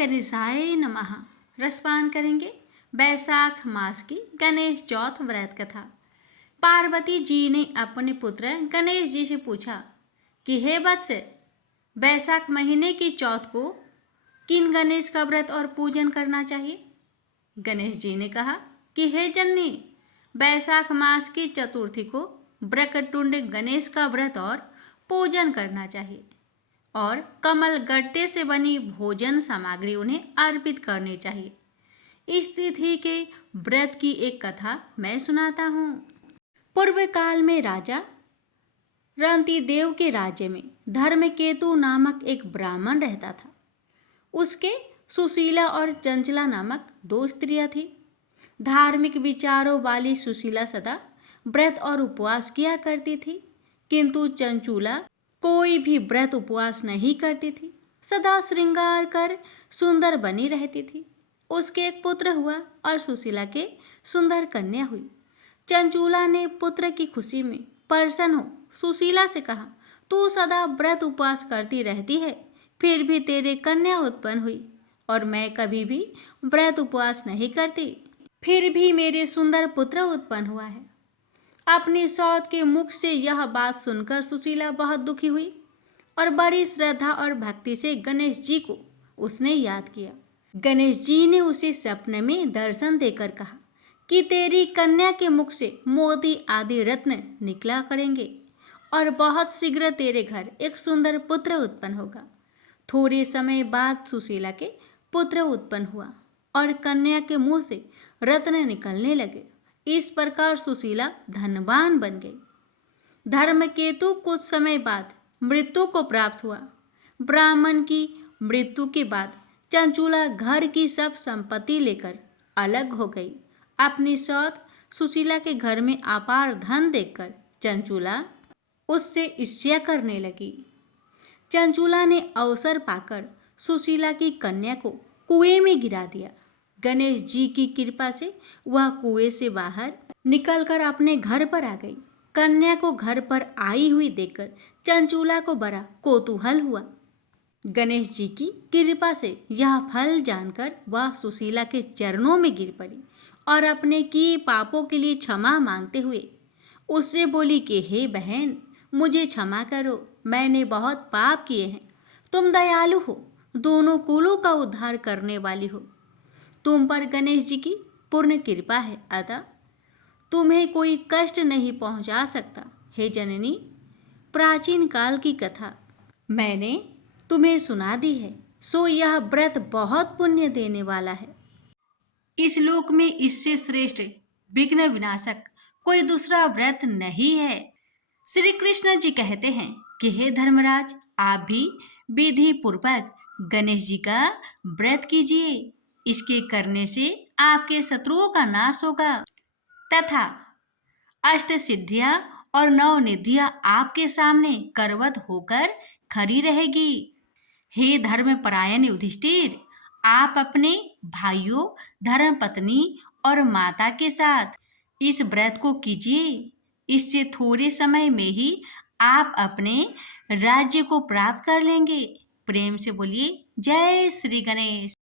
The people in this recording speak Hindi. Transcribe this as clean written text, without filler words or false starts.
गणेशाय नमः। रसपान करेंगे बैसाख मास की गणेश चौथ व्रत कथा। पार्वती जी ने अपने पुत्र गणेश जी से पूछा कि हे वत्स, बैसाख महीने की चौथ को किन गणेश का व्रत और पूजन करना चाहिए। गणेश जी ने कहा कि हे जननी, बैसाख मास की चतुर्थी को ब्रकटुंड गणेश का व्रत और पूजन करना चाहिए और कमल गट्टे से बनी भोजन सामग्री उन्हें अर्पित करनी चाहिए। इस तिथि के व्रत की एक कथा मैं सुनाता हूँ। पूर्व काल में राजा रंतिदेव के राज्य में धर्मकेतु नामक एक ब्राह्मण रहता था। उसके सुशीला और चंचला नामक दो स्त्रियां थी। धार्मिक विचारों वाली सुशीला सदा व्रत और उपवास किया करती थी, किंतु चंचूला कोई भी व्रत उपवास नहीं करती थी। सदा श्रृंगार कर सुंदर बनी रहती थी। उसके एक पुत्र हुआ और सुशीला के सुंदर कन्या हुई। चंचूला ने पुत्र की खुशी में प्रसन्न हो सुशीला से कहा, तू सदा व्रत उपवास करती रहती है, फिर भी तेरे कन्या उत्पन्न हुई और मैं कभी भी व्रत उपवास नहीं करती, फिर भी मेरे सुंदर पुत्र उत्पन्न हुआ है। अपनी सौत के मुख से यह बात सुनकर सुशीला बहुत दुखी हुई और बड़ी श्रद्धा और भक्ति से गणेश जी को उसने याद किया। गणेश जी ने उसे सपने में दर्शन देकर कहा कि तेरी कन्या के मुख से मोती आदि रत्न निकला करेंगे और बहुत शीघ्र तेरे घर एक सुंदर पुत्र उत्पन्न होगा। थोड़े समय बाद सुशीला के पुत्र उत्पन्न हुआ और कन्या के मुंह से रत्न निकलने लगे। इस प्रकार सुशीला धनवान बन गई। धर्मकेतु कुछ समय बाद मृत्यु को प्राप्त हुआ। ब्राह्मण की मृत्यु के बाद चंचूला घर की सब संपत्ति लेकर अलग हो गई। अपनी सौत सुशीला के घर में अपार धन देखकर चंचूला उससे ईर्ष्या करने लगी। चंचूला ने अवसर पाकर सुशीला की कन्या को कुएं में गिरा दिया। गणेश जी की कृपा से वह कुएं से बाहर निकलकर अपने घर पर आ गई। कन्या को घर पर आई हुई देखकर चंचूला को बड़ा कौतूहल हुआ। गणेश जी की कृपा से यह फल जानकर वह सुशीला के चरणों में गिर पड़ी और अपने किए पापों के लिए क्षमा मांगते हुए उससे बोली कि हे बहन, मुझे क्षमा करो, मैंने बहुत पाप किए हैं। तुम दयालु हो, दोनों कुलों का उद्धार करने वाली हो। तुम पर गणेश जी की पूर्ण कृपा है, अतः तुम्हें कोई कष्ट नहीं पहुंचा सकता। हे जननी, प्राचीन काल की कथा मैंने तुम्हें सुना दी है, सो यह व्रत बहुत पुण्य देने वाला है। इस लोक में इससे श्रेष्ठ विघ्न विनाशक कोई दूसरा व्रत नहीं है। श्री कृष्ण जी कहते हैं कि हे धर्मराज, आप भी विधि पूर्वक गणेश जी का व्रत कीजिए। इसके करने से आपके शत्रुओं का नाश होगा तथा अष्ट सिद्धियां और नौ निधियां आपके सामने करवत होकर खड़ी रहेगी। हे धर्मपरायण युधिष्ठिर, आप अपने भाइयों, धर्मपत्नी और माता के साथ इस व्रत को कीजिए। इससे थोड़े समय में ही आप अपने राज्य को प्राप्त कर लेंगे। प्रेम से बोलिए जय श्री गणेश।